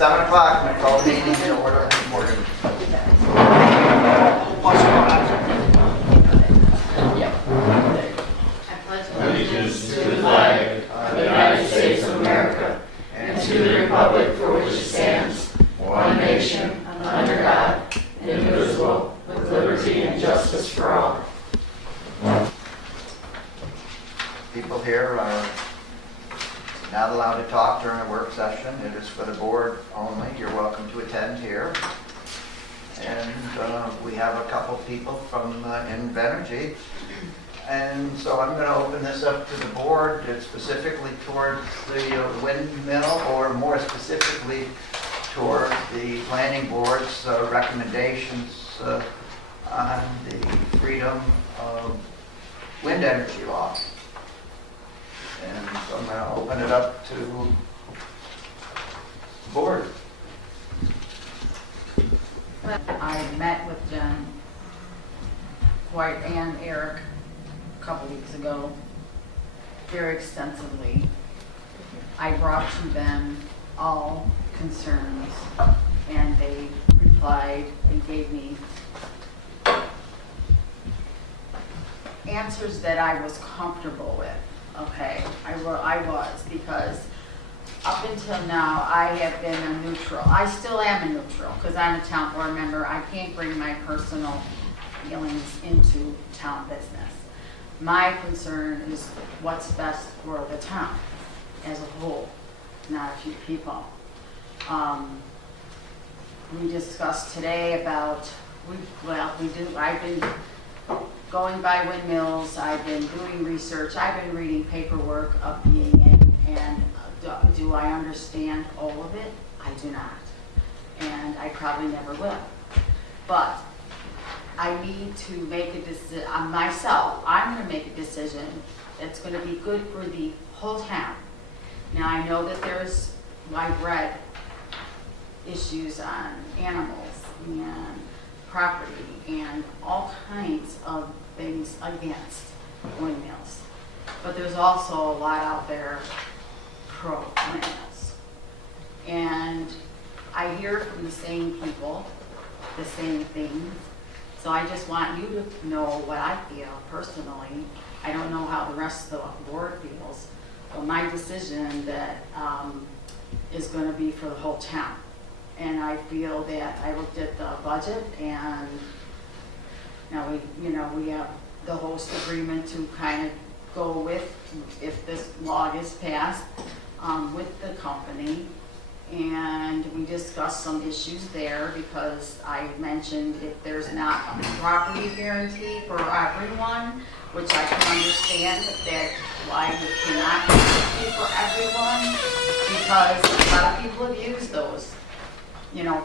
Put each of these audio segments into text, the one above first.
7 o'clock, we call the meeting in order. Morgan. Allegiance to the flag of the United States of America and to the republic for which it stands, one nation, under God, indivisible, with liberty and justice for all. People here are not allowed to talk during a work session. It is for the board only. You're welcome to attend here. And we have a couple people from Invenergy. And so I'm going to open this up to the board. It's specifically towards the windmill, or more specifically toward the planning board's recommendations on the freedom of wind energy law. And so I'm going to open it up to the board. I met with Jen White and Eric a couple weeks ago very extensively. I brought to them all concerns and they replied and gave me answers that I was comfortable with. Okay, I was, because up until now I have been a neutral. I still am a neutral because I'm a town board member. I can't bring my personal feelings into town business. My concern is what's best for the town as a whole, not a few people. We discussed today about, I've been going by windmills, I've been doing research, I've been reading paperwork of being in, and do I understand all of it? I do not. And I probably never will. But I need to make a decision, myself, I'm going to make a decision that's going to be good for the whole town. Now I know that there's, I've read issues on animals and property and all kinds of things against windmills. But there's also a lot out there pro windmills. And I hear from the same people the same things. So I just want you to know what I feel personally. I don't know how the rest of the board feels, but my decision that is going to be for the whole town. And I feel that I looked at the budget, and now we have the host agreement to kind of go with if this law is passed with the company. And we discussed some issues there because I mentioned if there's not a property guarantee for everyone, which I can understand that why we cannot guarantee for everyone, because a lot of people have used those,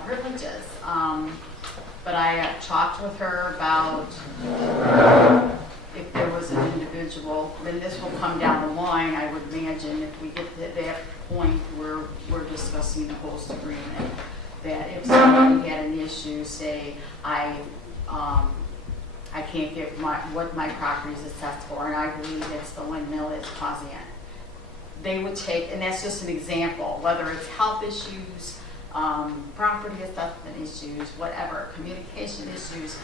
privileges. But I talked with her about if there was an individual, then this will come down the line, I would imagine, if we get to that point where we're discussing the host agreement, that if somebody had an issue, say, I can't get what my property is assessed for, and I believe it's the windmill that's causing it. They would take, and that's just an example, whether it's health issues, property assessment issues, whatever, communication issues,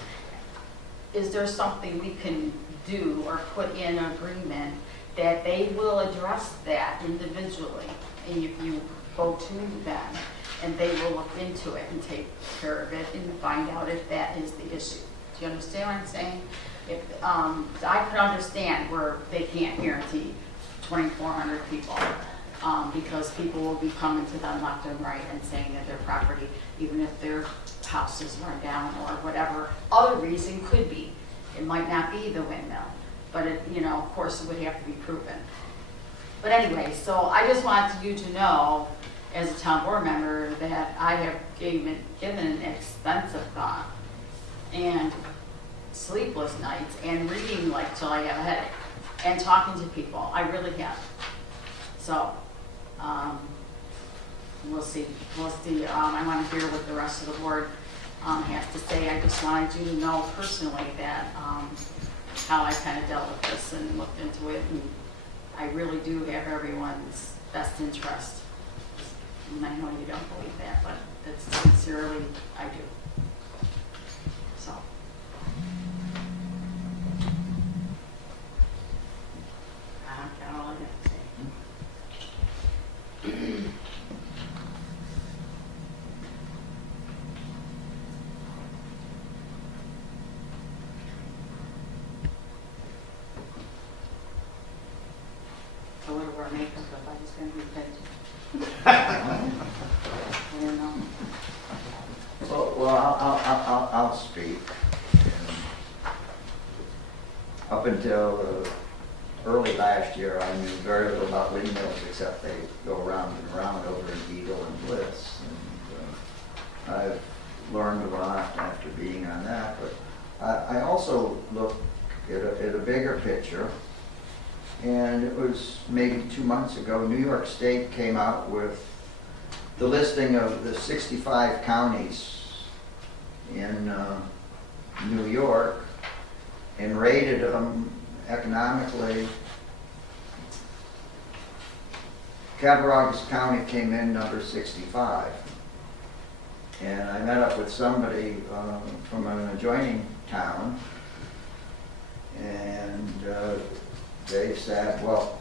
is there something we can do or put in agreement that they will address that individually? And if you go to them, and they will look into it and take care of it and find out if that is the issue. Do you understand what I'm saying? If I could understand where they can't guarantee 2,400 people, because people will be coming to them left and right and saying that their property, even if their house is run down or whatever other reason could be, it might not be the windmill, but it, of course it would have to be proven. But anyway, so I just wanted you to know, as a town board member, that I have given an extensive thought and sleepless nights and reading like till I have a headache and talking to people. I really have. So we'll see. I want to hear what the rest of the board has to say. I just wanted you to know personally that how I kind of dealt with this and looked into it, and I really do have everyone's best interest And I know you don't believe that, but that's sincerely, I do. So. That's all I have to say. So what do our makeup look like? It's going to be good. I don't know. I'll speak. Up until early last year, I knew very little about windmills, except they go around and around over in Eagle and Bliss. And I've learned a lot after being on that. But I also look at a bigger picture. And it was maybe 2 months ago, New York State came out with the listing of the 65 counties in New York and rated them economically. Cattaraugus County came in number 65. And I met up with somebody from an adjoining town, and they said, well,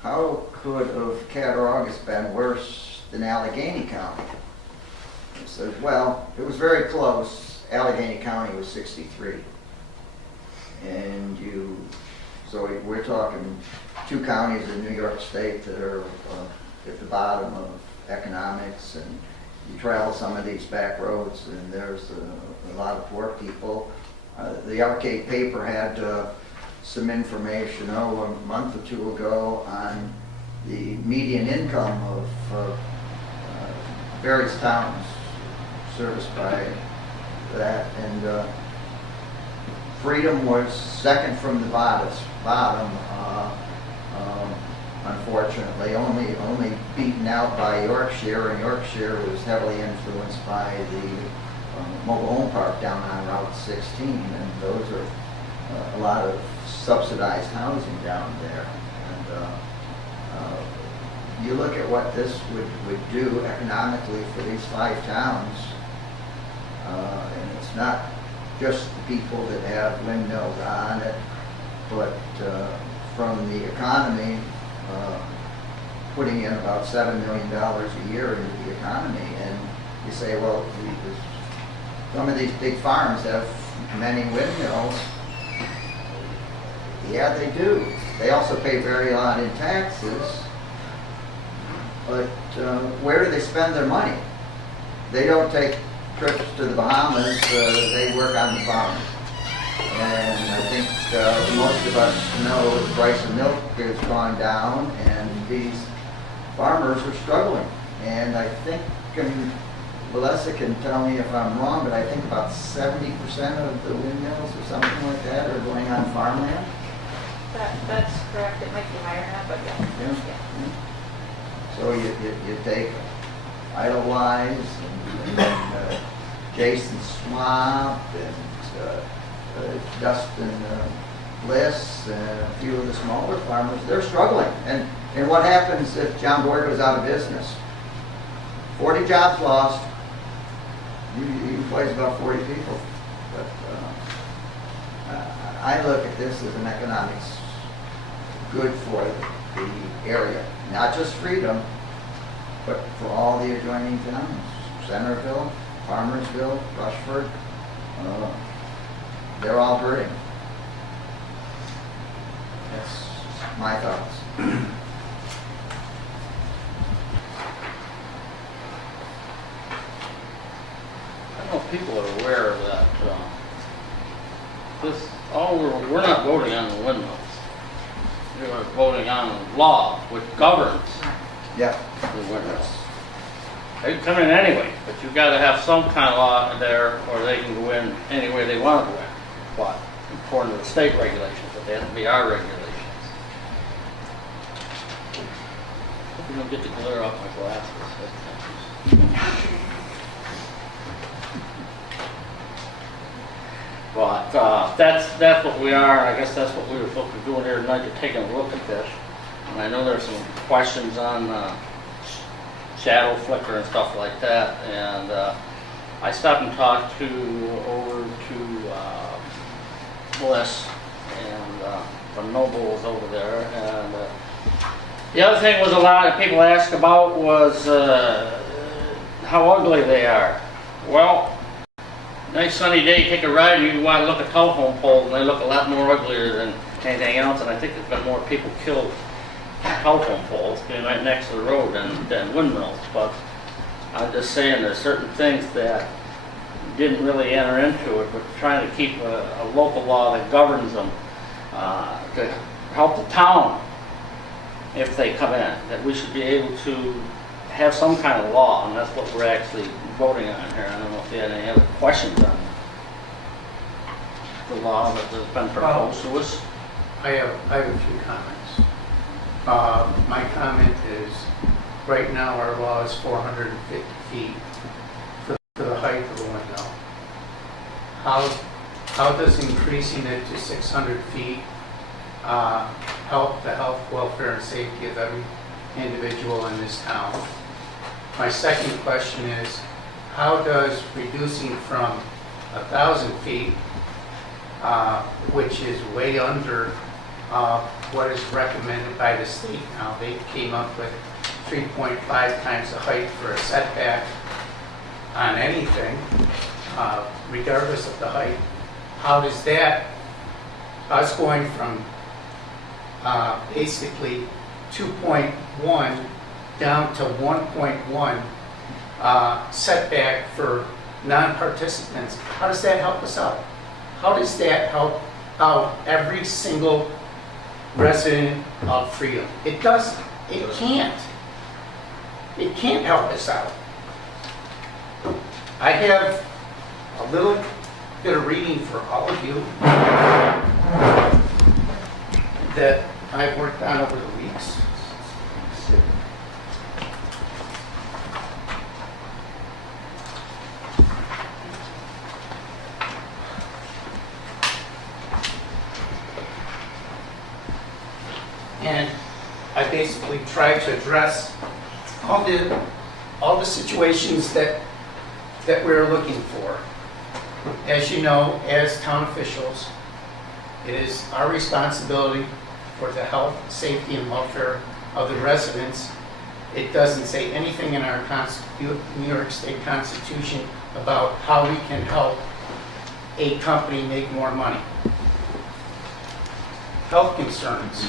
how could have Cattaraugus been worse than Allegheny County? I said, well, it was very close. Allegheny County was 63. And so we're talking 2 counties in New York State that are at the bottom of economics, and you travel some of these back roads and there's a lot of poor people. The Alle-Catt paper had some information, a month or 2 ago, on the median income of various towns serviced by that, and Freedom was second from the bottom, unfortunately, only beaten out by Yorkshire, and Yorkshire was heavily influenced by the mobile home park down on Route 16, and those are a lot of subsidized housing down there. And you look at what this would do economically for these 5 towns, and it's not just the people that have windmills on it, but from the economy, putting in about $7 million a year into the economy. And you say, well, some of these big farms have many windmills. Yeah, they do. They also pay very lot in taxes, but where do they spend their money? They don't take trips to the Bahamas, they work on the farm. And I think most of us know the price of milk has gone down, and these farmers are struggling. And I think, Melissa can tell me if I'm wrong, but I think about 70% of the windmills or something like that are going on farmland. That's correct. It might be higher now, but yeah. So you take Edelweiss and Jason Swamp and Dustin Bliss and a few of the smaller farmers. They're struggling. And what happens if John Boy goes out of business? 40 jobs lost. He employs about 40 people. But I look at this as an economics good for the area. Not just Freedom, but for all the adjoining towns. Centerville, Farmersville, Rushford, they're all hurting. That's my thoughts. I don't know if people are aware of that. We're not voting on the windmills. We're voting on law, which governs Yeah. the windmills. They can come in anyway, but you've got to have some kind of law there, or they can go in any way they want to go in. But according to the state regulations, but they have to be our regulations. Hope you don't get the glare off my glasses. But that's what we are. I guess that's what we were supposed to be doing here tonight, to taking a look at this. And I know there's some questions on shadow flicker and stuff like that. And I stopped and talked over to Bliss, and from Noble was over there. And the other thing was a lot of people asked about was how ugly they are. Well, nice sunny day, take a ride, and you want to look at telephone poles, and they look a lot more uglier than anything else. And I think there's been more people killed on telephone poles being right next to the road than windmills. But I'm just saying there's certain things that didn't really enter into it, but trying to keep a local law that governs them to help the town if they come in, that we should be able to have some kind of law, and that's what we're actually voting on here. I don't know if you had any other questions on the law that has been proposed to us. I have a few comments. My comment is, right now our law is 450 feet for the height of the window. How does increasing it to 600 feet help the health, welfare, and safety of every individual in this town? My second question is, how does reducing from 1,000 feet, which is way under what is recommended by the state now, they came up with 3.5 times the height for a setback on anything, regardless of the height. How does that, us going from basically 2.1 down to 1.1 setback for non-participants, how does that help us out? How does that help out every single resident of Freedom? It doesn't. It can't. It can't help us out. I have a little bit of reading for all of you that I've worked on over the weeks. And I basically tried to address all the situations that we're looking for. As you know, as town officials, it is our responsibility for the health, safety, and welfare of the residents. It doesn't say anything in our New York State Constitution about how we can help a company make more money. Health concerns.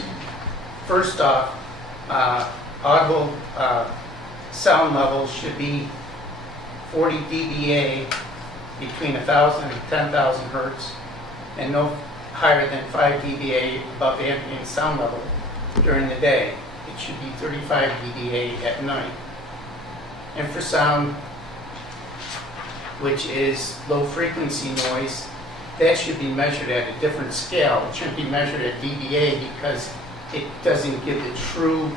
First off, audible sound levels should be 40 dBA between 1,000 and 10,000 hertz, and no higher than 5 dBA above ambient sound level during the day. It should be 35 dBA at night. Infrasound, which is low frequency noise, that should be measured at a different scale. It shouldn't be measured at dBA because it doesn't give the true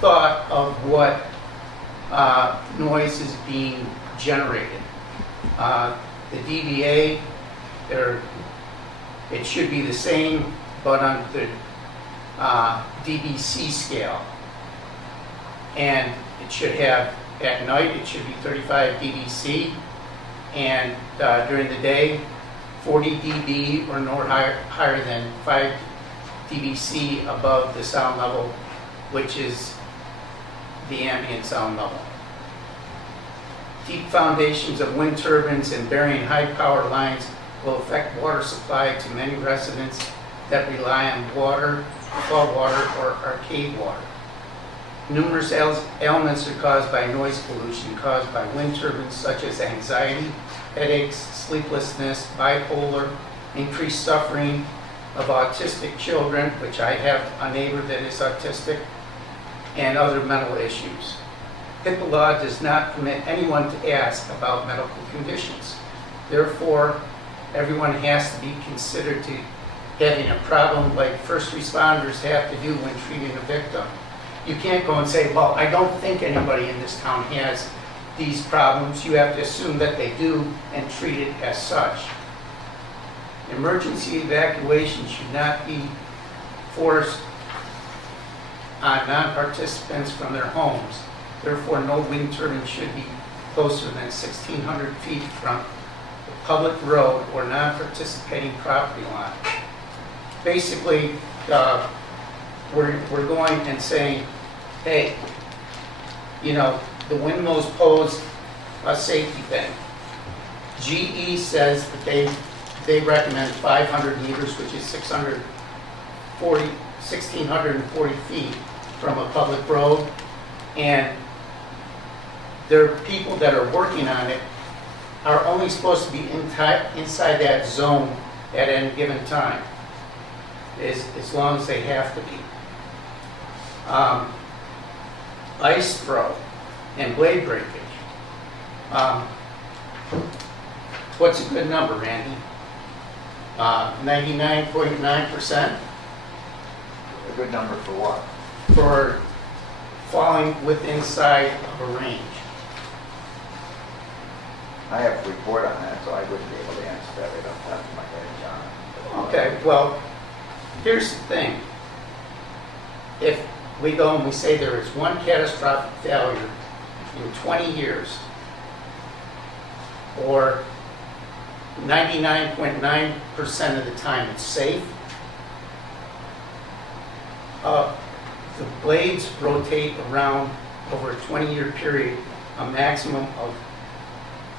thought of what noise is being generated. The dBA, it should be the same, but on the dBc scale. And it should have, at night, it should be 35 dBc, and during the day, 40 dB or no higher than 5 dBc above the sound level, which is the ambient sound level. Deep foundations of wind turbines and burying high power lines will affect water supply to many residents that rely on water, well water, or arcade water. Numerous ailments are caused by noise pollution caused by wind turbines, such as anxiety, headaches, sleeplessness, bipolar, increased suffering of autistic children, which I have a neighbor that is autistic, and other mental issues. HIPAA law does not permit anyone to ask about medical conditions. Therefore, everyone has to be considered to having a problem like first responders have to do when treating a victim. You can't go and say, well, I don't think anybody in this town has these problems. You have to assume that they do and treat it as such. Emergency evacuation should not be forced on non-participants from their homes. Therefore, no wind turbine should be closer than 1,600 feet from the public road or non-participating property line. Basically, we're going and saying, hey, you know, the windmills pose a safety thing. GE says that they recommend 500 meters, which is 1,640 feet from a public road, and there are people that are working on it are only supposed to be inside that zone at any given time, as long as they have to be. Ice throw and blade breakage. What's a good number, Randy? 99.9% A good number for what? for falling inside of a range. I have to report on that, so I wouldn't be able to answer that right off the top of my head, John. Okay, well, here's the thing. If we go and we say there is one catastrophic failure in 20 years, or 99.9% of the time it's safe, the blades rotate around over a 20-year period a maximum of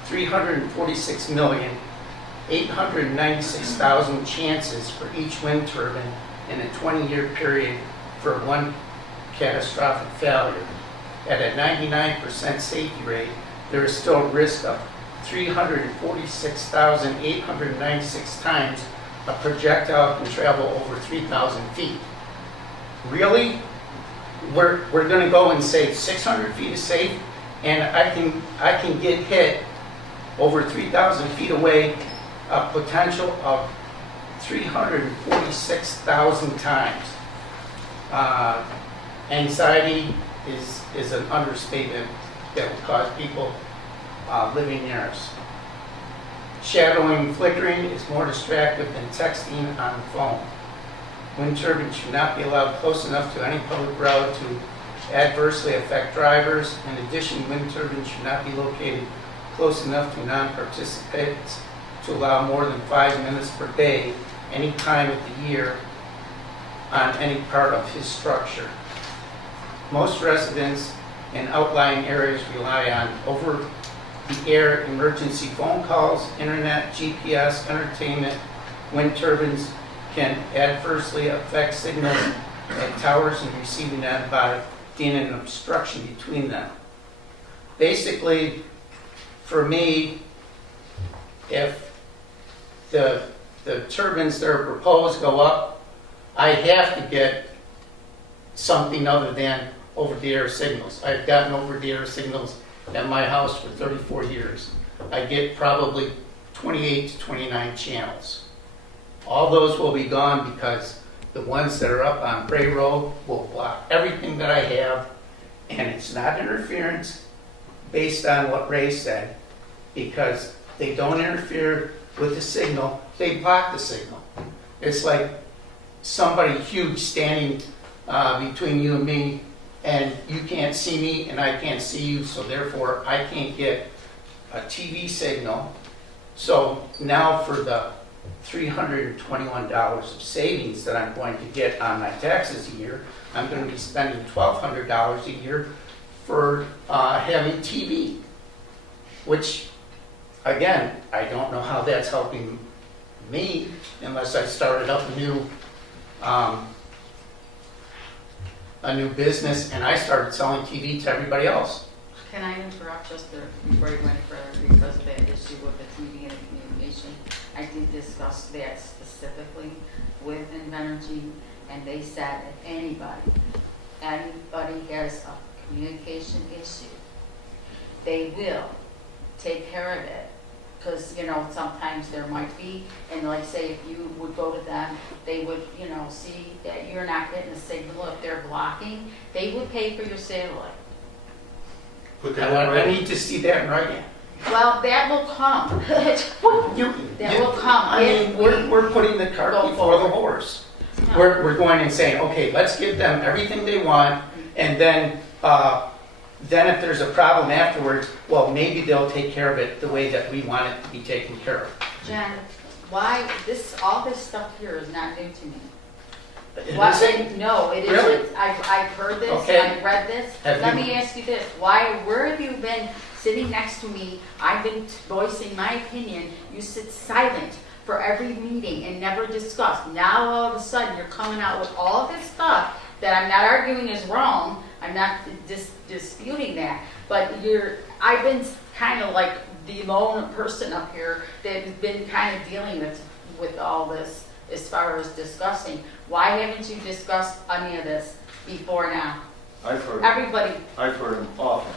346,896,000 chances for each wind turbine in a 20-year period for one catastrophic failure. At a 99% safety rate, there is still a risk of 346,896 times a projectile can travel over 3,000 feet. Really? We're going to go and say 600 feet is safe, and I can get hit over 3,000 feet away, a potential of 346,000 times. Anxiety is an understatement that will cause people living near us. Shadowing and flickering is more distracting than texting on the phone. Wind turbines should not be allowed close enough to any public road to adversely affect drivers. In addition, wind turbines should not be located close enough to non-participants to allow more than 5 minutes per day, any time of the year, on any part of his structure. Most residents in outlying areas rely on over-the-air emergency phone calls, internet, GPS, entertainment. Wind turbines can adversely affect signals at towers and receiving end by being an obstruction between them. Basically, for me, if the turbines that are proposed go up, I have to get something other than over-the-air signals. I've gotten over-the-air signals at my house for 34 years. I get probably 28 to 29 channels. All those will be gone because the ones that are up on Bray Road will block everything that I have, and it's not interference based on what Ray said, because they don't interfere with the signal, they block the signal. It's like somebody huge standing between you and me, and you can't see me and I can't see you, so therefore I can't get a TV signal. So now for the $321 of savings that I'm going to get on my taxes a year, I'm going to be spending $1,200 a year for having TV, which, again, I don't know how that's helping me unless I started up a new business and I started selling TV to everybody else. Can I interrupt just before you went further because of that issue with the TV and the communication? I did discuss that specifically with Invenergy, and they said if anybody has a communication issue, they will take care of it. Because, you know, sometimes there might be, and like say if you would go to them, they would, you know, see that you're not getting a signal. If they're blocking, they would pay for your satellite. I need to see that in writing. Well, that will come. That will come. I mean, we're putting the cart before the horse. No. We're going and saying, okay, let's give them everything they want, and then then if there's a problem afterwards, well, maybe they'll take care of it the way that we want it to be taken care of. Jen, why, all this stuff here is not new to me. It Why, isn't? no, it Really? isn't. I've heard this, Okay. I've read this. Have Let you- me ask you this, where have you been sitting next to me? I've been voicing my opinion, you sit silent for every meeting and never discuss. Now all of a sudden, you're coming out with all this stuff that I'm not arguing is wrong, I'm not disputing that, but I've been kind of like the lone person up here that has been kind of dealing with all this as far as discussing. Why haven't you discussed any of this before now? I've heard them often.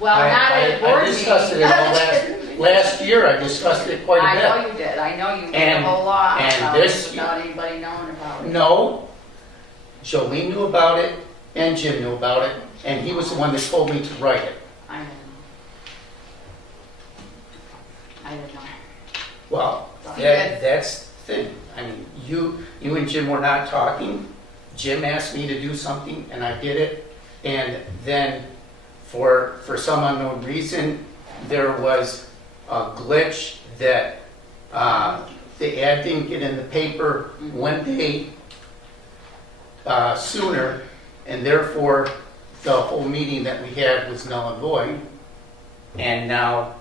Well, not at a board I meeting. discussed it last year, I discussed it quite a I bit. know you did, I know you did a And- whole lot and about this- it without anybody knowing about it. No, Jolene knew about it, and Jim knew about it, and he was the one that told me to write it. I didn't know. I didn't know. Well, Yes. that's the thing. I mean, you and Jim were not talking. Jim asked me to do something, and I did it. And then, for some unknown reason, there was a glitch that the ad didn't get in the paper one day sooner, and therefore the whole meeting that we had was null and void. And now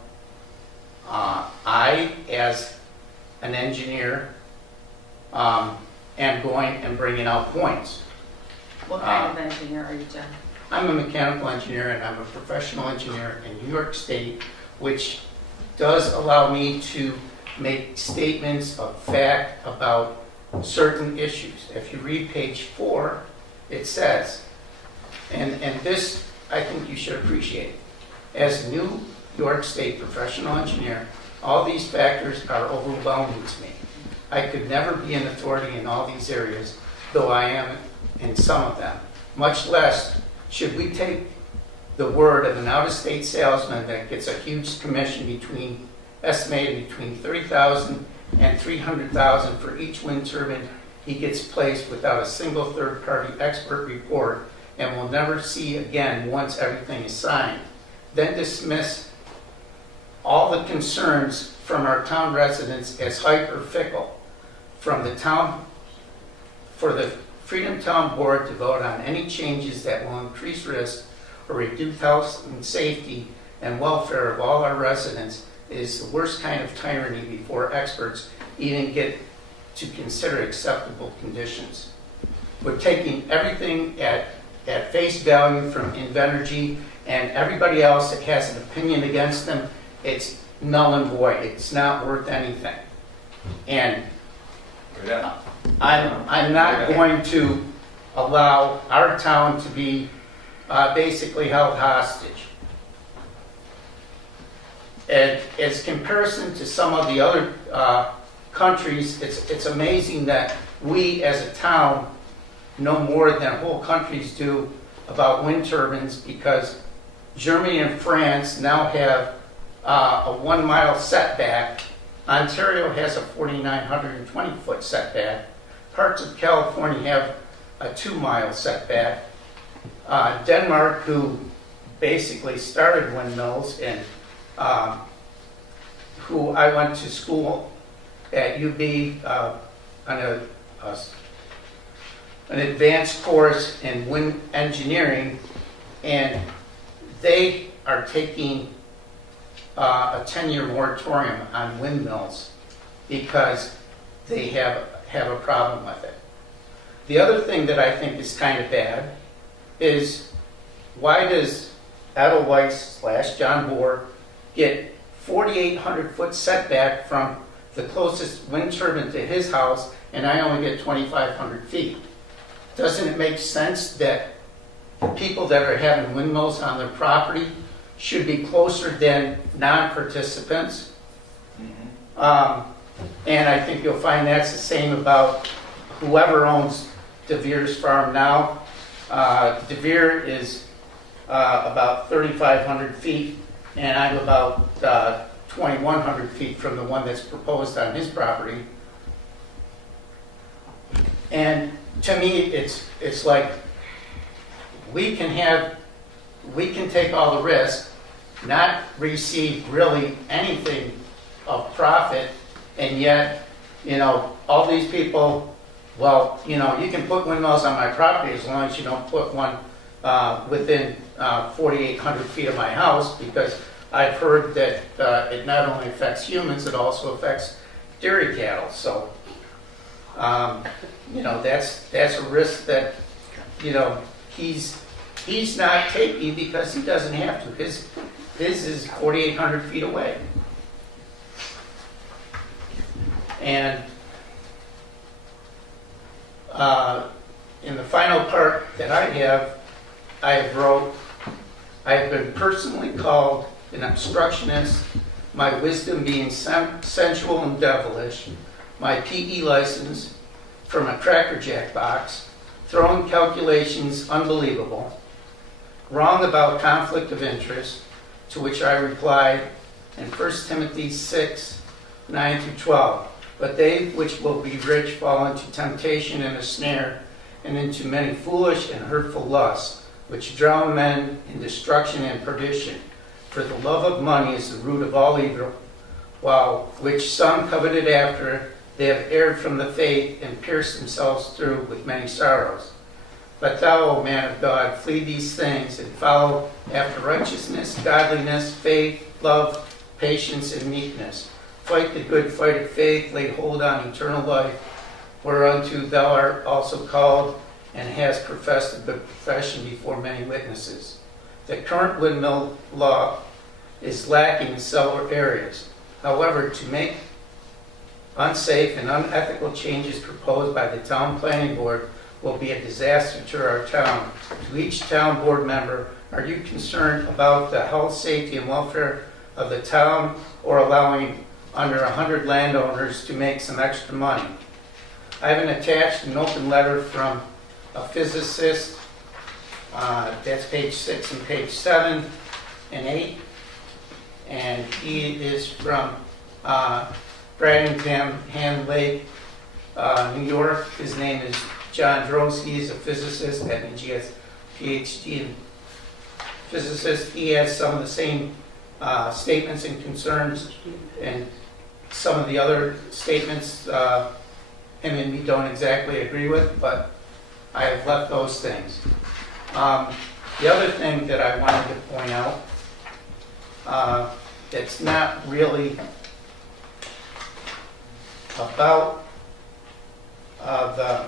I, as an engineer, am going and bringing out points. What kind of engineer are you, Jen? I'm a mechanical engineer and I'm a professional engineer in New York State, which does allow me to make statements of fact about certain issues. If you read page 4, it says, and this I think you should appreciate, as a New York State professional engineer, all these factors are overwhelming to me. I could never be an authority in all these areas, though I am in some of them. Much less should we take the word of an out-of-state salesman that gets a huge commission estimated between $30,000 and $300,000 for each wind turbine he gets placed without a single third-party expert report and will never see again once everything is signed. Then dismiss all the concerns from our town residents as hype or fickle. For the Freedom Town Board to vote on any changes that will increase risk or reduce health and safety and welfare of all our residents is the worst kind of tyranny before experts even get to consider acceptable conditions. We're taking everything at face value from Invenergy and everybody else that has an opinion against them. It's null and void. It's not worth anything. And I'm not going to allow our town to be basically held hostage. And as comparison to some of the other countries, it's amazing that we as a town know more than whole countries do about wind turbines, because Germany and France now have a 1 mile setback. Ontario has a 4,920 foot setback. Parts of California have a 2 mile setback. Denmark, who basically started windmills and who I went to school at UB on an advanced course in wind engineering, and they are taking a 10-year moratorium on windmills because they have a problem with it. The other thing that I think is kind of bad is, why does Edelweiss/John Bohr get 4,800 foot setback from the closest wind turbine to his house, and I only get 2,500 feet? Doesn't it make sense that the people that are having windmills on their property should be closer than non-participants? And I think you'll find that's the same about whoever owns De Vere's farm now. De Vere is about 3,500 feet, and I'm about 2,100 feet from the one that's proposed on his property. And to me, it's like we can have we can take all the risk, not receive really anything of profit, and yet, all these people, well, you can put windmills on my property as long as you don't put one within 4,800 feet of my house, because I've heard that it not only affects humans, it also affects dairy cattle. So, that's a risk that, he's not taking because he doesn't have to. His is 4,800 feet away. And in the final part that I have wrote, I have been personally called an obstructionist, my wisdom being sensual and devilish, my PE license from a Cracker Jack box, throwing calculations unbelievable, wrong about conflict of interest, to which I replied in 1 Timothy 6, 9 through 12. But they which will be rich fall into temptation and a snare, and into many foolish and hurtful lusts, which drown men in destruction and perdition. For the love of money is the root of all evil, while which some coveted after, they have erred from the faith and pierced themselves through with many sorrows. But thou, O man of God, flee these things and follow after righteousness, godliness, faith, love, patience, and meekness. Fight the good fight of faith, lay hold on eternal life, whereunto thou art also called, and hast professed a good profession before many witnesses. The current windmill law is lacking in several areas. However, to make unsafe and unethical changes proposed by the town planning board will be a disaster to our town. To each town board member, are you concerned about the health, safety, and welfare of the town, or allowing under 100 landowners to make some extra money? I haven't attached an open letter from a physicist. That's page 6 and page 7 and 8. And he is from Bradenham Lake, New York. His name is John Drosky. He's a physicist. That means he has a PhD in physicist. He has some of the same statements and concerns, and some of the other statements him and me don't exactly agree with, but I have left those things. The other thing that I wanted to point out that's not really about the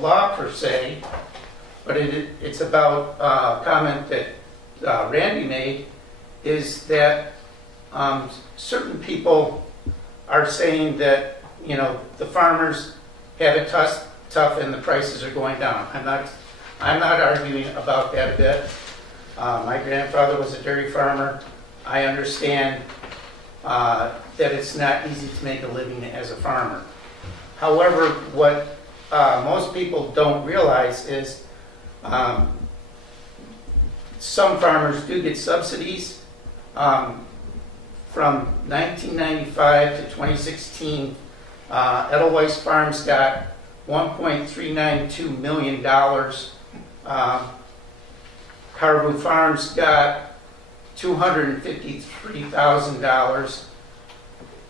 law per se, but it's about a comment that Randy made, is that certain people are saying that the farmers have it tough and the prices are going down. I'm not arguing about that a bit. My grandfather was a dairy farmer. I understand that it's not easy to make a living as a farmer. However, what most people don't realize is some farmers do get subsidies. From 1995 to 2016, Edelweiss Farms got $1.392 million. Caribou Farms got $253,000.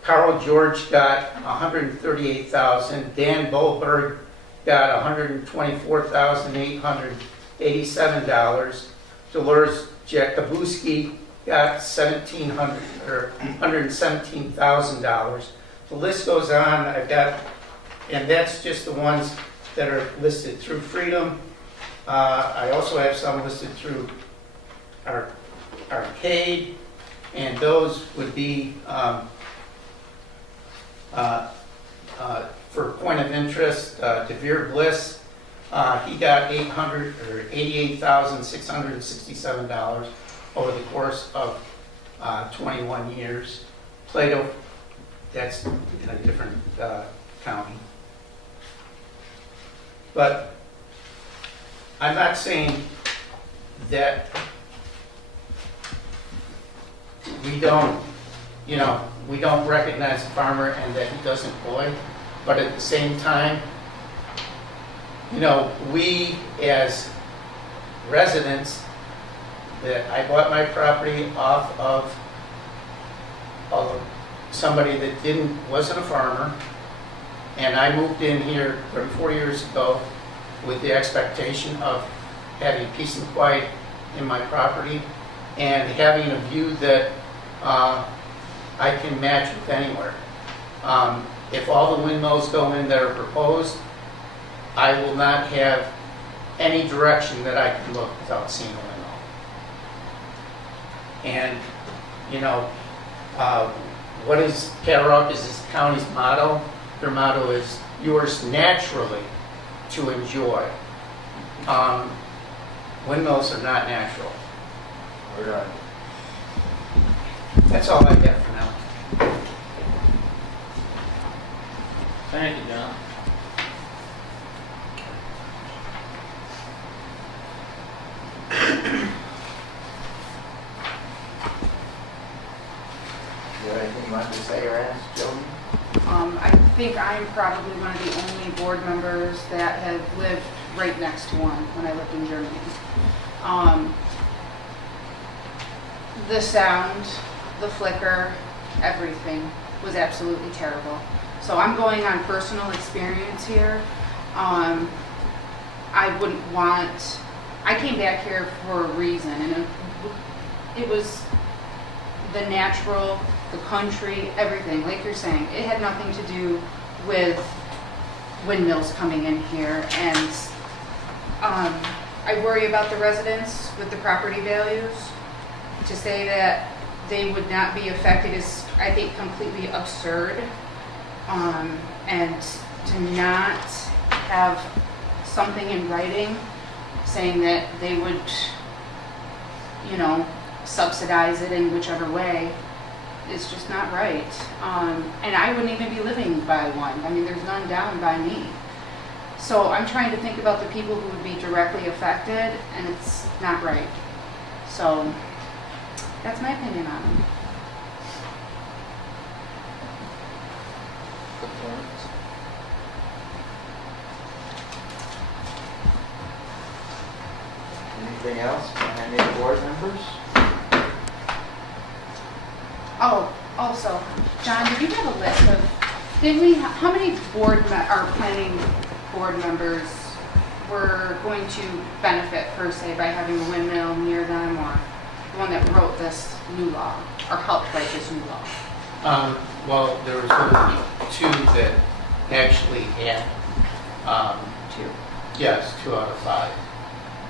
Carl George got $138,000. Dan Boberg got $124,887. Dolores Jakubuski got $117,000. The list goes on. And that's just the ones that are listed through Freedom. I also have some listed through Arcade, and those would be for point of interest. DeVere Bliss, he got $88,667 over the course of 21 years. Plato, that's in a different county. But I'm not saying that we don't recognize the farmer and that he doesn't employ, but at the same time, we as residents that I bought my property off of somebody that wasn't a farmer, and I moved in here 34 years ago with the expectation of having peace and quiet in my property and having a view that I can match with anywhere. If all the windmills go in that are proposed, I will not have any direction that I can look without seeing a windmill. And, you know, what is Cattaraugus County's motto? Their motto is yours naturally to enjoy. Windmills are not natural. Right. That's all I got for now. Thank you, John. Is there anything you wanted to say or ask, Jody? I think I'm probably one of the only board members that have lived right next to one when I lived in Germany. The sound, the flicker, everything was absolutely terrible. So I'm going on personal experience here. I wouldn't want, I came back here for a reason, and it was the natural, the country, everything, like you're saying. It had nothing to do with windmills coming in here, and I worry about the residents with the property values. To say that they would not be affected is, I think, completely absurd. And to not have something in writing saying that they would, you know, subsidize it in whichever way is just not right. And I wouldn't even be living by one. I mean, there's none down by me. So I'm trying to think about the people who would be directly affected, and it's not right. So that's my opinion on it. Good points. Anything else from any of the board members? Oh, also, John, did you have a list of, how many planning board members were going to benefit, per se, by having a windmill near them, or the one that wrote this new law, or helped write this new law? Well, there was only two that actually had, Two. yes, 2 out of 5.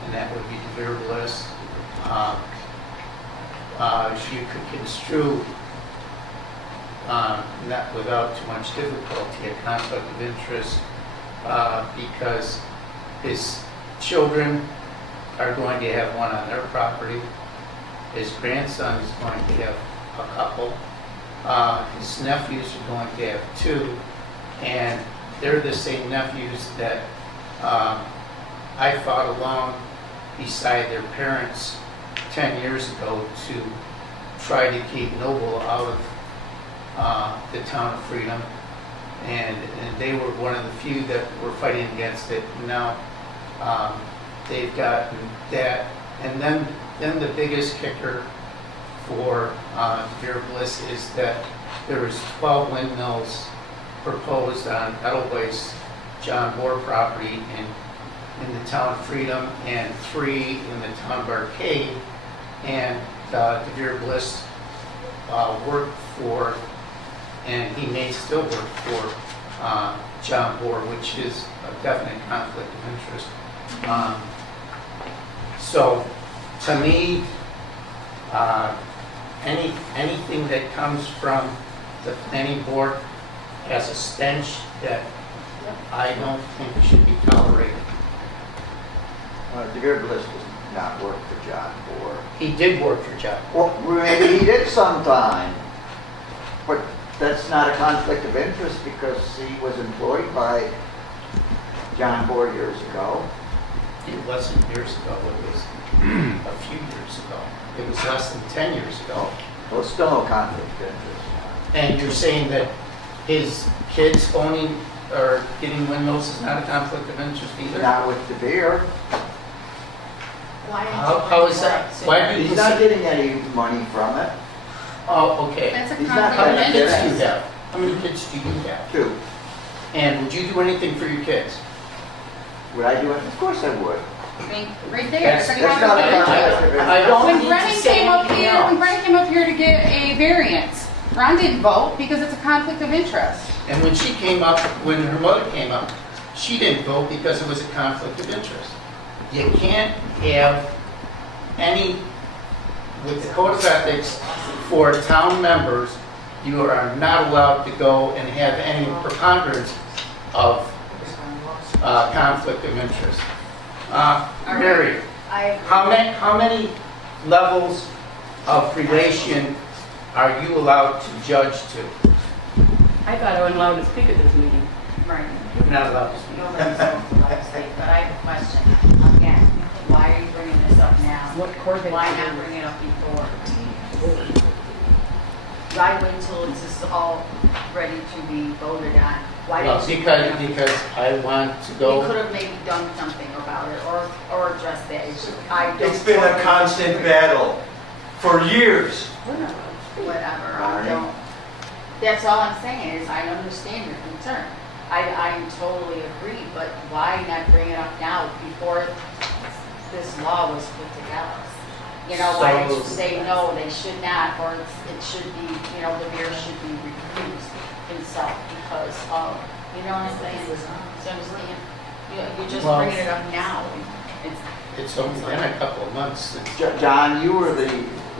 And that would be the Beer Bliss. You could construe, not without too much difficulty, a conflict of interest because his children are going to have one on their property. His grandson is going to have a couple. His nephews are going to have 2. And they're the same nephews that I fought along beside their parents 10 years ago to try to keep Noble out of the town of Freedom. And they were one of the few that were fighting against it. Now they've gotten that. And then the biggest kicker for Beer Bliss is that there was 12 windmills proposed on Edelweiss John Bohr property in the town of Freedom, and 3 in the town of Arcade. And Beer Bliss worked for, and he may still work for, John Bohr, which is a definite conflict of interest. So to me, anything that comes from the planning board has a stench that I don't think should be tolerated. DeVere Bliss does not work for John Bohr. He did work for John. Well, maybe he did sometime, but that's not a conflict of interest because he was employed by John Bohr years ago. It wasn't years ago, it was a few years ago. It was less than 10 years ago. Well, it's still no conflict of interest. And you're saying that his kids owning or getting windmills is not a conflict of interest either? Not with DeVere. How is that? Why do you He's not getting any money from it. Oh, okay. That's a He's not How many conflict of kids do you interest. have? How many kids do you have? 2. And would you do anything for your kids? Would I do it? Of course I would. I mean, right there, it's a That's not a conflict of conflict interest. of interest. I don't When need to Brennan say came up anything here, else. when Brennan came up here to get a variance, Ron didn't vote because it's a conflict of interest. And when she came up, when her mother came up, she didn't vote because it was a conflict of interest. You can't have any, with the code of ethics for town members, you are not allowed to go and have any preponderance of conflict of interest. Mary, I, how many levels of relation are you allowed to judge to? I thought I wasn't allowed to speak at this meeting. right, You're not allowed to speak. nobody's supposed to let us speak, but I have a question. Again, why are you bringing this up now? What court did Why you not do? bring it up before? Why wait until it's just all ready to be voted on? Why Well, didn't you bring it up? because I want to You go. could have maybe done something about it or addressed that issue. I don't. It's been a constant battle for years. Whatever, I don't. That's all I'm saying is I understand your concern. I totally agree, but why not bring it up now before this law was put together? You know, why didn't you So- say, no, they should not, or it should be, you know, the mayor should be recused himself because of, you know what I'm saying? So understand? You're just Well- bringing it up now. It's, It's only been a couple of months since. John, you were the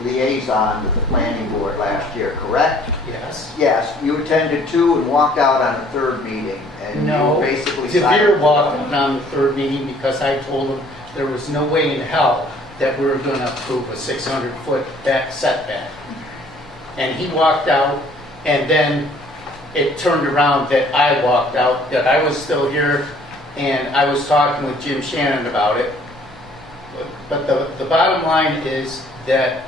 liaison with the planning board last year, correct? Yes. Yes, you attended 2 and walked out on the 3rd meeting, and you No. basically DeVere sided. walked on the 3rd meeting because I told him there was no way in hell that we were going to approve a 600-foot back setback. And he walked out, and then it turned around that I walked out, that I was still here, and I was talking with Jim Shannon about it. But the bottom line is that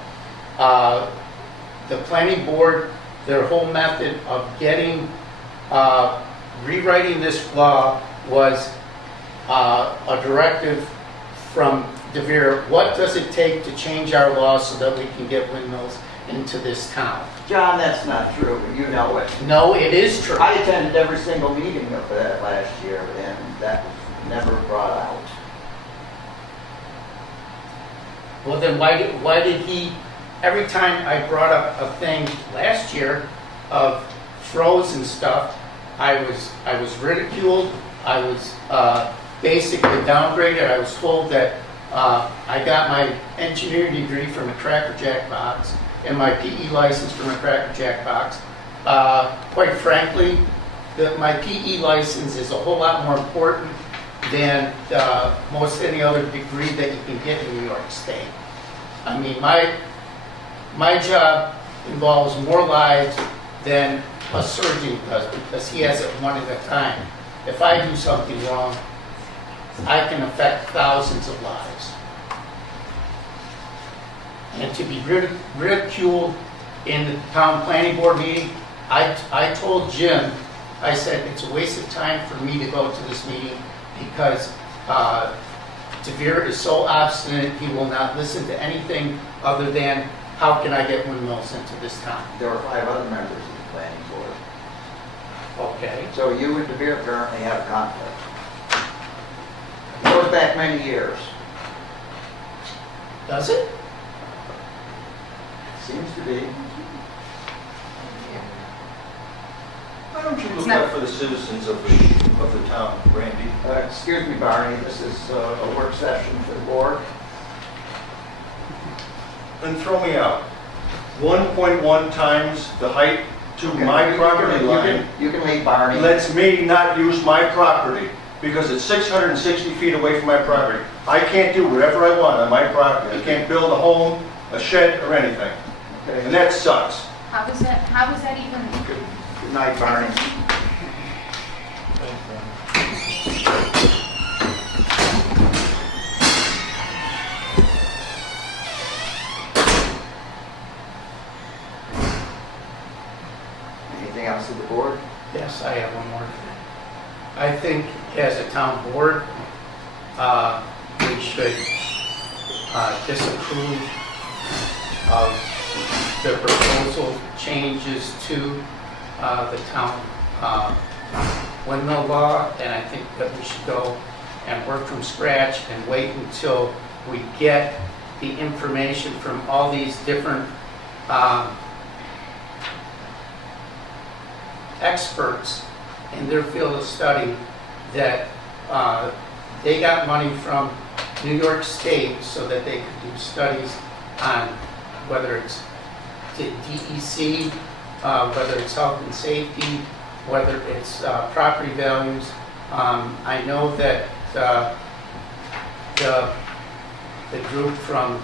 the planning board, their whole method of getting, rewriting this law was a directive from DeVere. What does it take to change our law so that we can get windmills into this town? John, that's not true, you know it. No, it is true. I attended every single meeting of that last year, and that was never brought out. Well, then why did he, every time I brought up a thing last year of frozen stuff, I was ridiculed, I was basically downgraded, I was told that I got my engineering degree from a Cracker Jack box and my PE license from a Cracker Jack box. Quite frankly, my PE license is a whole lot more important than most any other degree that you can get in New York State. I mean, my job involves more lives than a surgeon does because he has it one at a time. If I do something wrong, I can affect thousands of lives. And to be ridiculed in the town planning board meeting, I told Jim, I said, it's a waste of time for me to go to this meeting because DeVere is so obstinate, he will not listen to anything other than how can I get windmills into this town. There were 5 other members of the planning board. Okay. So you and DeVere apparently have a conflict. It goes back many years. Does it? Seems to be. Why don't you look not- out for the citizens of the town, Randy? Excuse me, Barney, this is a work session for the board. Then throw me out. 1.1 times the height to my property line You can leave, Barney. lets me not use my property because it's 660 feet away from my property. I can't do whatever I want on my property. I can't build a home, a shed, or anything. And Okay. that sucks. How is that even? Good night, Barney. Anything else to the board? Yes, I have one more thing. I think as a town board, we should disapprove of the proposal changes to the town windmill law, and I think that we should go and work from scratch and wait until we get the information from all these different experts in their field of study that they got money from New York State so that they could do studies on whether it's the DEC, whether it's health and safety, whether it's property values. I know that the group from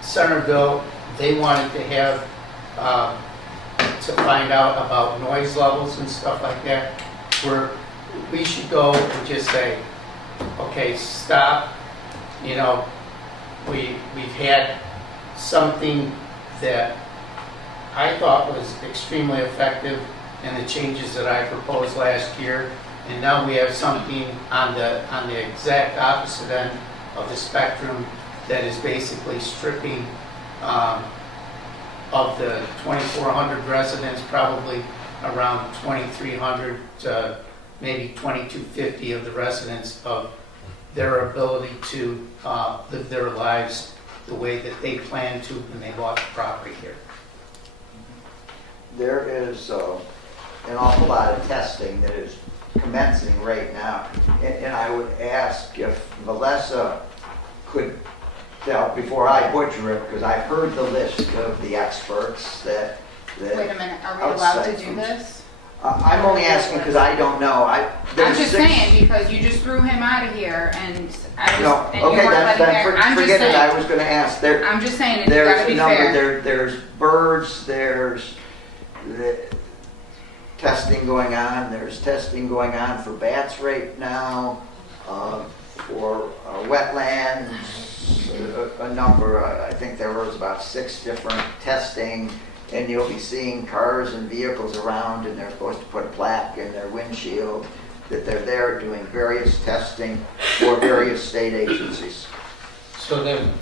Centerville, they wanted to have to find out about noise levels and stuff like that, where we should go and just say, okay, stop. You know, we've had something that I thought was extremely effective in the changes that I proposed last year, and now we have something on the exact opposite end of the spectrum that is basically stripping of the 2,400 residents, probably around 2,300 to maybe 2,250 of the residents of their ability to live their lives the way that they plan to when they bought the property here. There is an awful lot of testing that is commencing right now. And I would ask if Melissa could tell, before I butcher it, because I've heard the list of the experts that Wait a minute, are we allowed to outside do from- this? I'm only asking because I don't know. I'm There's just 6 saying, because you just threw him out of here, and I just, No, and you okay, weren't that's, letting me, I'm just forget it, I saying, was gonna ask. I'm just saying, it's There's gotta a be number, fair. there's birds, there's the testing going on, there's testing going on for bats right now, for wetlands, a number, I think there was about 6 different testing, and you'll be seeing cars and vehicles around, and they're supposed to put a plaque in their windshield that they're there doing various testing for various state agencies. So then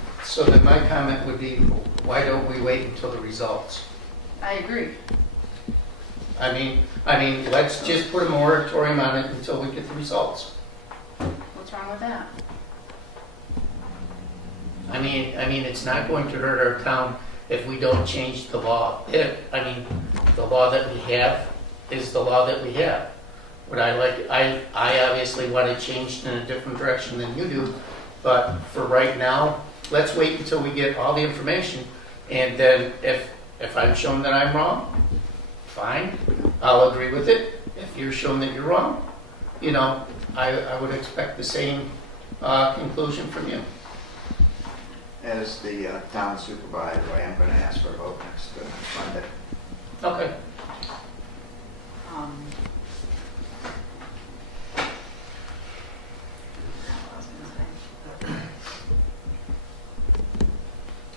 my comment would be, why don't we wait until the results? I agree. I mean, let's just put a moratorium on it until we get the results. What's wrong with that? I mean, it's not going to hurt our town if we don't change the law. The law that we have is the law that we have. What I obviously want it changed in a different direction than you do, but for right now, let's wait until we get all the information, and then if I'm shown that I'm wrong, fine, I'll agree with it. If you're shown that you're wrong, you know, I would expect the same conclusion from you. As the town supervisor, I am going to ask for a vote next Monday. Okay.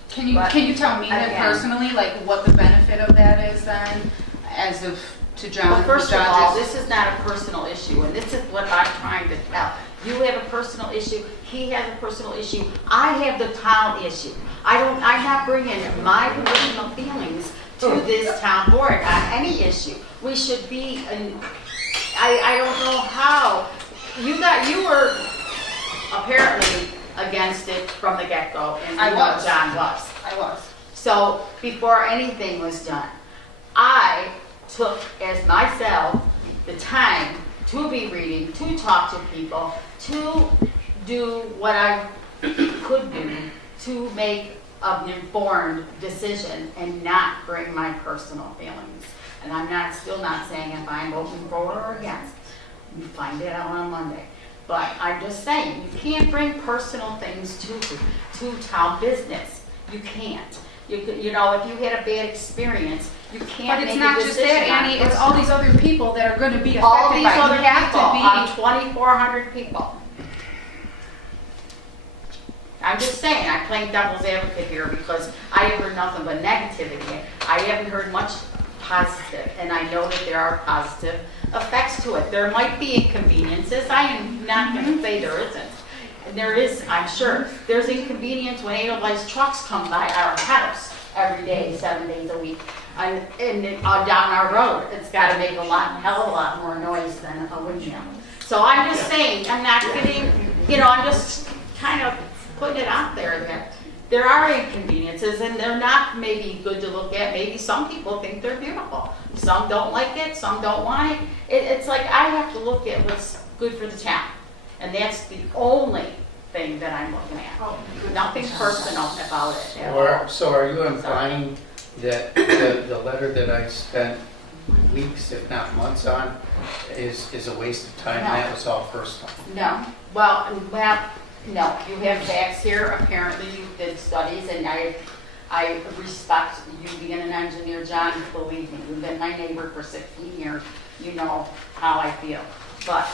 Can But, you tell me then again- personally, like, what the benefit of that is then, as of, to John? Well, first of John all, just- this is not a personal issue, and this is what I'm trying to tell. You have a personal issue, he has a personal issue, I have the town issue. I'm not bringing my personal feelings to this town board on any issue. We should be, I don't know how, you were apparently against it from the get-go, and I you know was. John was. I was. So before anything was done, I took as myself the time to be reading, to talk to people, to do what I could do to make an informed decision and not bring my personal feelings. And I'm still not saying if I'm voting for or against. You find it out on Monday. But I'm just saying, you can't bring personal things to town business. You can't. You know, if you had a bad experience, you can't But make it's a not just decision that, on Annie, it's personal. all these other people that are gonna be All affected these by it. other You have people, to be. 2,400 people. I'm just saying, I'm playing devil's advocate here because I have heard nothing but negativity. I haven't heard much positive, and I know that there are positive effects to it. There might be inconveniences, I am not going to say there isn't. And there is, I'm sure, there's inconvenience when Edelweiss trucks come by our house every day, 7 days a week. Down our road, it's gotta make hell of a lot more noise than a windmill. So I'm just saying, I'm not getting, I'm just kind of putting it out there that there are inconveniences and they're not maybe good to look at. Maybe some people think they're beautiful. Some don't like it, some don't want it. It's like I have to look at what's good for the town. And that's the only thing that I'm looking at. Nothing personal about it at all. So are you implying that the letter that I spent weeks, if not months on, is a waste of time? No. That was all personal. No. Well, no. You have facts here. Apparently you did studies, and I respect you being an engineer, John. Believe me, you've been my neighbor for 16 years. You know how I feel. But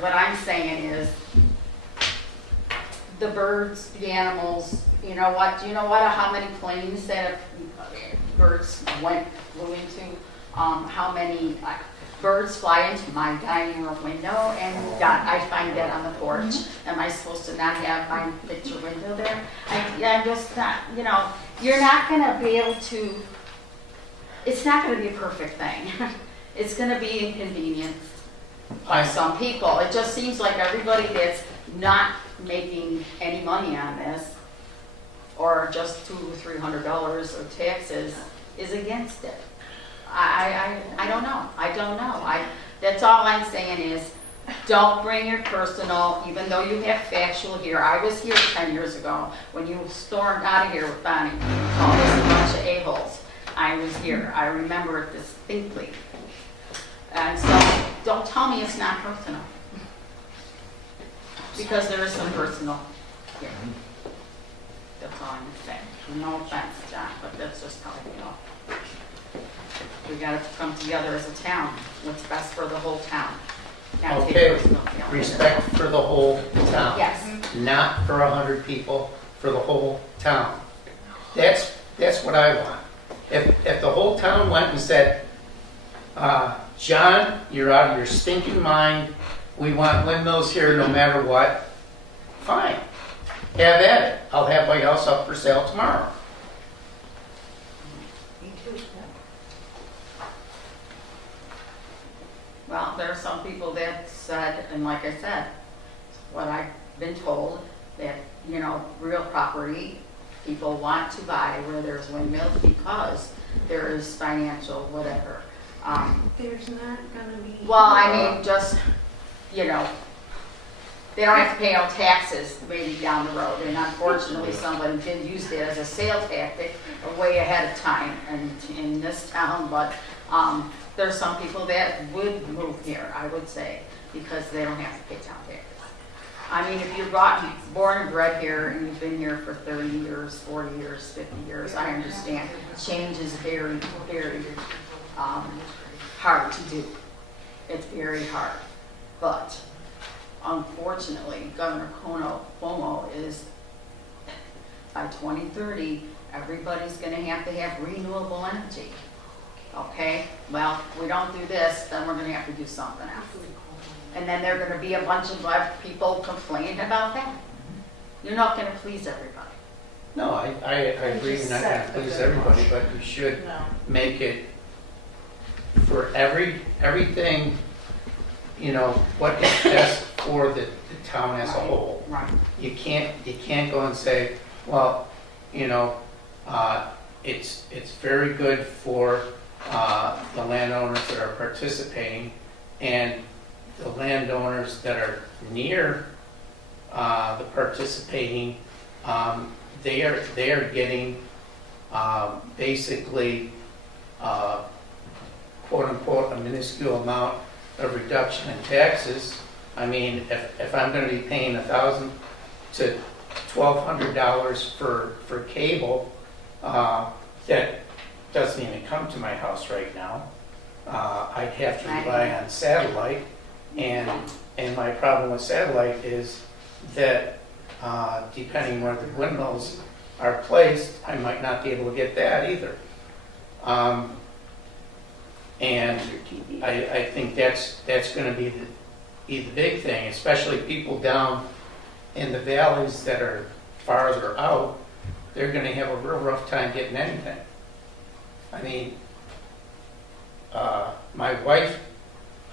what I'm saying is, the birds, the animals, you know what? Do you know how many planes that birds flew into? How many birds fly into my dining room window, and I find that on the porch. Am I supposed to not have my picture window there? I'm just not, you're not going to be able to, it's not going to be a perfect thing. It's going to be inconvenient by some people. It just seems like everybody that's not making any money on this, or just $200 or $300 of taxes, is against it. I don't know. I don't know. That's all I'm saying is, don't bring your personal, even though you have factual here. I was here 10 years ago when you stormed out of here with Bonnie. You called us a bunch of a-holes. I was here. I remember it distinctly. And so, don't tell me it's not personal. Because there is some personal here. That's all I'm saying. No offense, John, but that's just how I feel. We gotta come together as a town. What's best for the whole town. Not take Okay, personal feelings. respect for the whole town. Yes. Not for 100 people, for the whole town. That's what I want. If the whole town went and said, John, you're out of your stinking mind. We want windmills here no matter what. Fine. Have at it. I'll have my house up for sale tomorrow. Me too. Well, there are some people that said, and like I said, what I've been told, that, real property, people want to buy where there's windmills because there is financial whatever. There's not gonna be. Well, I mean, just, they don't have to pay no taxes maybe down the road. And unfortunately, somebody did use it as a sales tactic way ahead of time in this town. But there's some people that would move here, I would say, because they don't have to pay town taxes. I mean, if you're born and bred here and you've been here for 30 years, 40 years, 50 years, I understand. Change is very, very hard to do. It's very hard. But unfortunately, Governor Cuomo is, by 2030, everybody's going to have renewable energy. Okay? Well, if we don't do this, then we're going to have to do something else. And then there are going to be a bunch of people complaining about that. You're not going to please everybody. No, I agree. You're not going to please everybody, but you should make it for everything, what is best for the town as a whole. Right. You can't go and say, well, it's very good for the landowners that are participating, and the landowners that are near the participating, they are getting basically quote unquote a minuscule amount of reduction in taxes. I mean, if I'm going to be paying $1,000 to $1,200 for cable, that doesn't even come to my house right now. I'd have to rely on satellite, and my problem with satellite is that depending where the windmills are placed, I might not be able to get that either. And I think that's going to be be the big thing, especially people down in the valleys that are farther out. They're gonna have a real rough time getting anything. I mean, my wife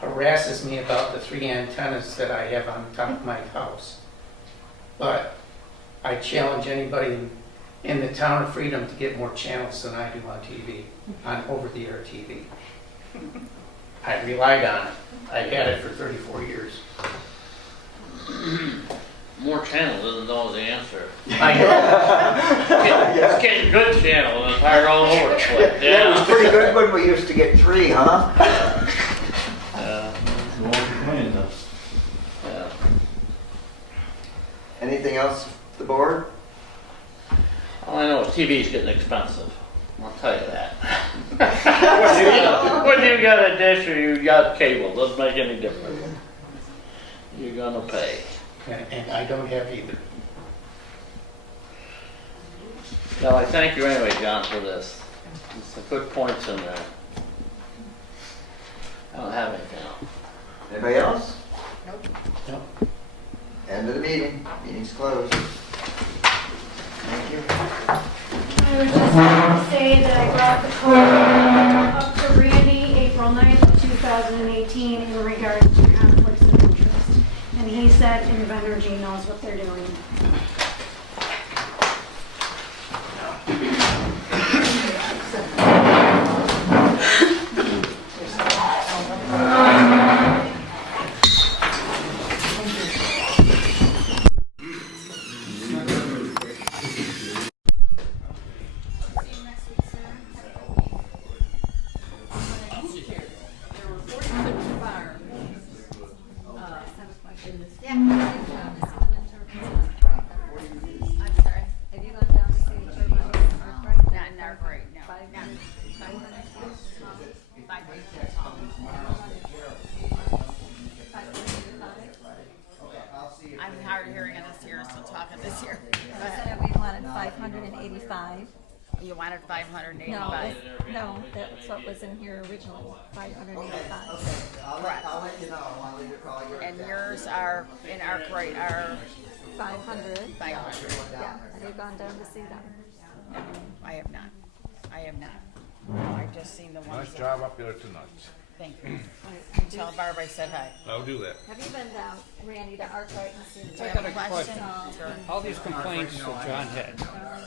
harasses me about the 3 antennas that I have on top of my house. But I challenge anybody in the town of Freedom to get more channels than I do on TV, on over-the-air TV. I relied on it. I had it for 34 years. More channels isn't always the answer. I know. It's getting good channels and it's hard all over the place. Yeah, it was pretty good when we used to get 3, huh? Yeah. Anything else, the board? All I know is TV's getting expensive. I'll tell you that. Whether you got a dish or you got cable, doesn't make any difference. You're gonna pay. And I don't have either. No, I thank you anyway, John, for this. There's some good points in there. I don't have anything else. Anybody else? No. End of the meeting. Meeting's closed. Thank you. I would just like to say that I brought the call up to Randy April 9th of 2018 in regards to conflicts of interest. And he said Invenergy knows what they're doing. I'm hard of hearing on this year, so talking this year. Said we wanted 585. You wanted 585. No, that's what was in here originally, 585. Okay, I'll let you know. I want to leave your call. And yours are, in arc rate, are 500. 500. Yeah, have you gone down to see them? I have not. I have not. I've just seen the ones. Nice job up there tonight. Thank you. Tell Barbara I said hi. I'll do that. Have you been down, Randy, to Arkwright and seen Do them? you have a question? Sure. All these complaints that John had,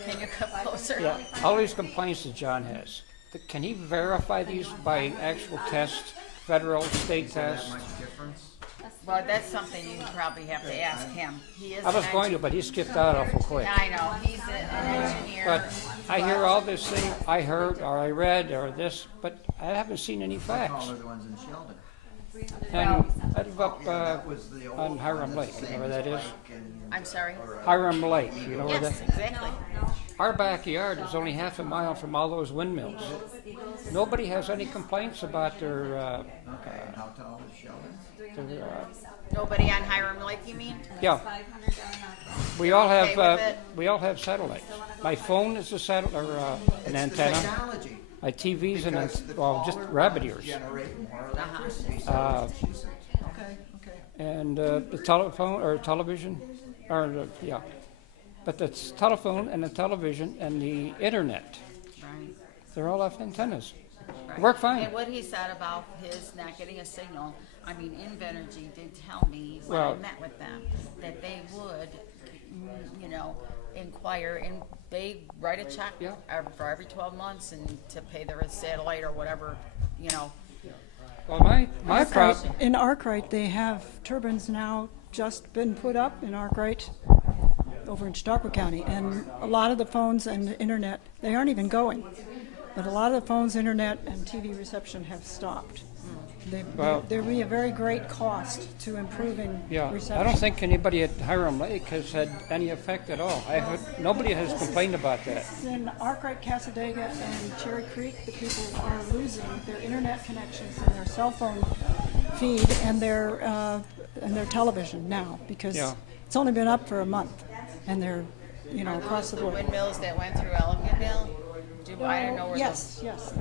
Can you come closer? yeah, all these complaints that John has, can he verify these by actual tests, federal, state tests? Well, that's something you probably have to ask him. He is I was an going to, but he skipped out awful quick. I know, he's an engineer. But I hear all this thing, I heard, or I read, or this, but I haven't seen any facts. The ones in Sheldon. And I live up on Hiram Lake, you know where that is? I'm sorry? Hiram Lake, you know where that? Yes, exactly. Our backyard is only half a mile from all those windmills. Nobody has any complaints about their, Okay, and how tall is Sheldon? their Nobody on Hiram Lake, you mean? yeah. 500 down on We all Okay with have it? we all have satellites. My phone is a satellite or an antenna. Technology. My TV's an Because the well, just power rabbit will ears. generate more electricity. Okay. And the telephone or television, or yeah, but the telephone and the television and the internet, Right. they're all off antennas. Right. Work fine. And what he said about his not getting a signal, I mean, Invenergy did tell me when I Well- met with them that they would, you know, inquire and they write a check Yeah. for every 12 months and to pay their satellite or whatever, you know. Well, my problem. In Arkwright, they have turbines now just been put up in Arkwright over in Chautauqua County, and a lot of the phones and the internet, they aren't even going. But a lot of the phones, internet, and TV reception have stopped. Well- There'd be a very great cost to improving Yeah, reception. I don't think anybody at Hiram Lake has had any effect at all. I heard nobody has complained about that. In Arkwright, Casadega, and Cherry Creek, the people are losing their internet connections and their cell phone feed and their television now because Yeah. it's only been up for a month, and they're across the The board. windmills that went through Alle-Catt, I don't know where Yes, yes.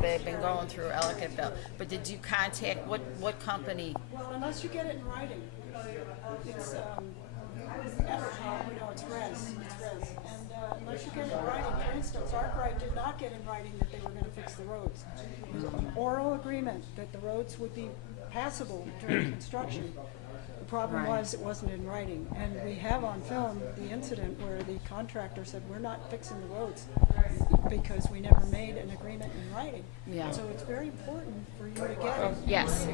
they've been going through Alle-Catt, but did you contact, what company? Well, unless you get it in writing, it's, it's res. And unless you get it in writing, for instance, Arkwright did not get in writing that they were going to fix the roads. It was an oral agreement that the roads would be passable during construction. The problem was it wasn't in writing. And we have on film the incident where the contractor said, we're not fixing the roads because we never made an agreement in writing. Yeah. So it's very important for you to get it. Yes,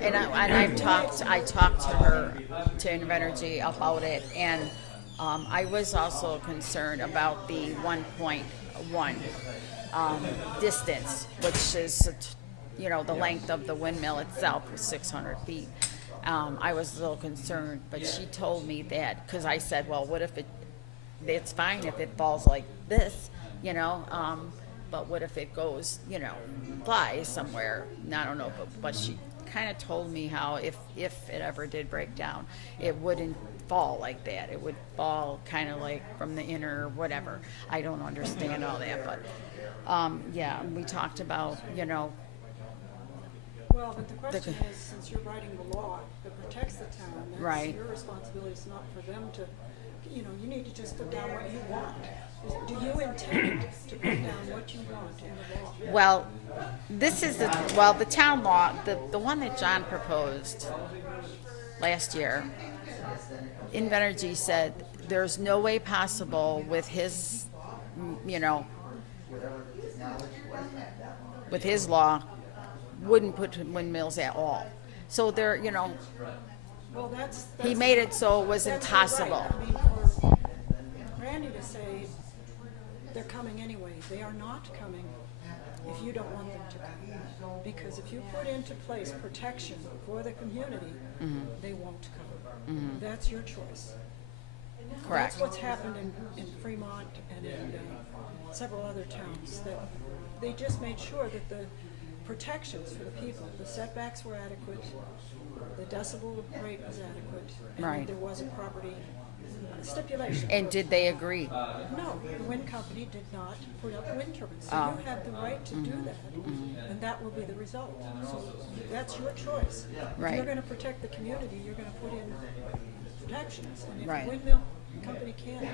and I talked to her, to Invenergy about it, and I was also concerned about the 1.1 distance, which is, the length of the windmill itself was 600 feet. I was a little concerned, but she told me that, because I said, well, what if it's fine if it falls like this, but what if it goes, flies somewhere? I don't know, but she kind of told me how if it ever did break down, it wouldn't fall like that. It would fall kind of like from the inner whatever. I don't understand all that, but we talked about, Well, but the question is, since you're writing the law that protects the town, that's your responsibility. It's not for them to, you need to just put down what you want. Do you intend to put down what you want in the law? Well, this is the town law, the one that John proposed last year. Invenergy said there's no way possible with his, with his law, wouldn't put windmills at all. So they're, Well, that's he made it so it was impossible. Right. I mean, for Randy to say they're coming anyway, they are not coming if you don't want them to come. Because if you put into place protection for the community, they won't come. That's your choice. Correct. That's what's happened in Fremont and in several other towns. That they just made sure that the protections for the people, the setbacks were adequate, the decibel rate was adequate, and there was a property stipulation. And did they agree? No, the wind company did not put up wind turbines. So you have the right to do that, and that will be the result. So that's your choice. If you're going to protect the community, you're going to put in protections. And if the windmill company can't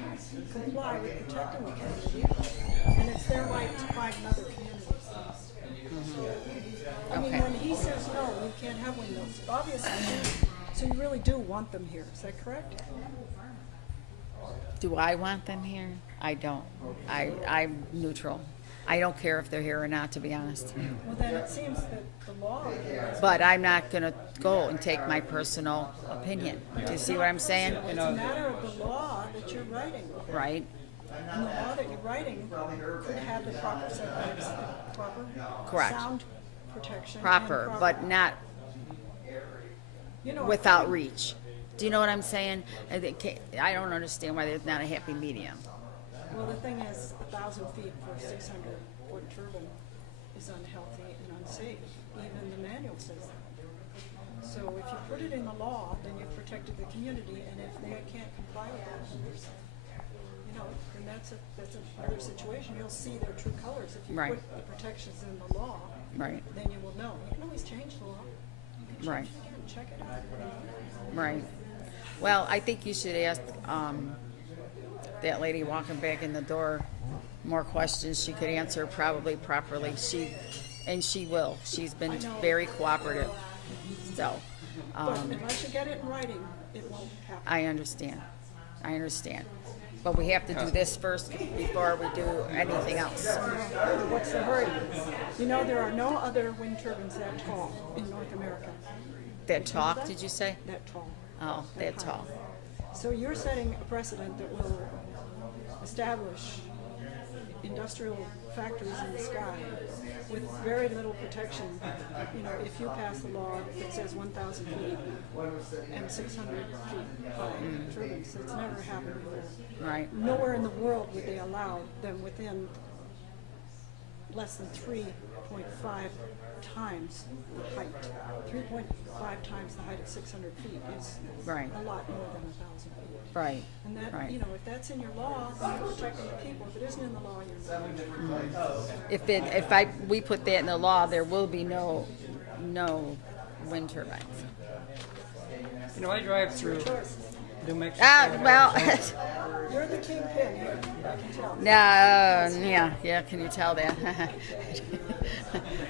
comply with protecting the community, then it's their right to find another community. I mean, when he says no, you can't have windmills, obviously, so you really do want them here, is that correct? Do I want them here? I don't. I'm neutral. I don't care if they're here or not, to be honest. Well, then it seems that the law... But I'm not going to go and take my personal opinion. Do you see what I'm saying? It's a matter of the law that you're writing. Right. And the law that you're writing could have the proper setbacks, proper sound protection. Proper, but not without reach. Do you know what I'm saying? I don't understand why there's not a happy medium. Well, the thing is, 1,000 feet for a 600-foot turbine is unhealthy and unsafe. Even the manual says that. So if you put it in the law, then you've protected the community, and if they can't comply with that, then that's another situation. You'll see their true colors if you put the protections in the law. Right. Then you will know. You can always change the law. You can change it again, check it out. Right. Well, I think you should ask that lady walking back in the door more questions she could answer probably properly. She will. She's been very cooperative. So. But unless you get it in writing, it won't happen. I understand. But we have to do this first before we do anything else. What's the hurry? There are no other wind turbines that tall in North America. That tall, did you say? That tall. Oh, that tall. So you're setting a precedent that will establish industrial factories in the sky with very little protection. If you pass a law that says 1,000 feet and 600 feet high turbines, it's never happened before. Right. Nowhere in the world would they allow them within less than 3.5 times the height. 3.5 times the height of 600 feet is a lot more than 1,000 feet. Right. And that, if that's in your law, then you're protecting the people. If it isn't in the law, you're not. we put that in the law, there will be no wind turbines. You know, I drive through New Mexico. Well, You're the kingpin here, I can tell. yeah, can you tell that?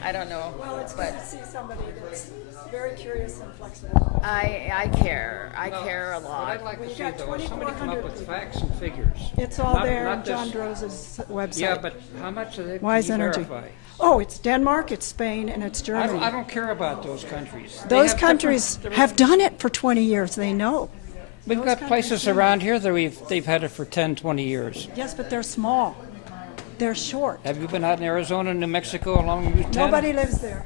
I don't know, Well, it's but good to see somebody that's very curious and flexible. I care a What lot. I'd like to We've see got though is somebody come up 2,400 with facts and figures. It's all Not- there not on John this- Drose's website. Yeah, but how much of it Wise can you Energy. verify? Oh, it's Denmark, it's Spain, and it's I Germany. don't care about those countries. They Those have countries different- have done it for 20 years, they know. We've those got countries places do. around here that they've had it for 10, 20 years. Yes, but they're small. They're short. Have you been out in Arizona, New Mexico along Route 10? Nobody lives there.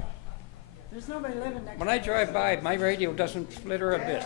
There's nobody living next When I drive by, my radio doesn't flitter a bit.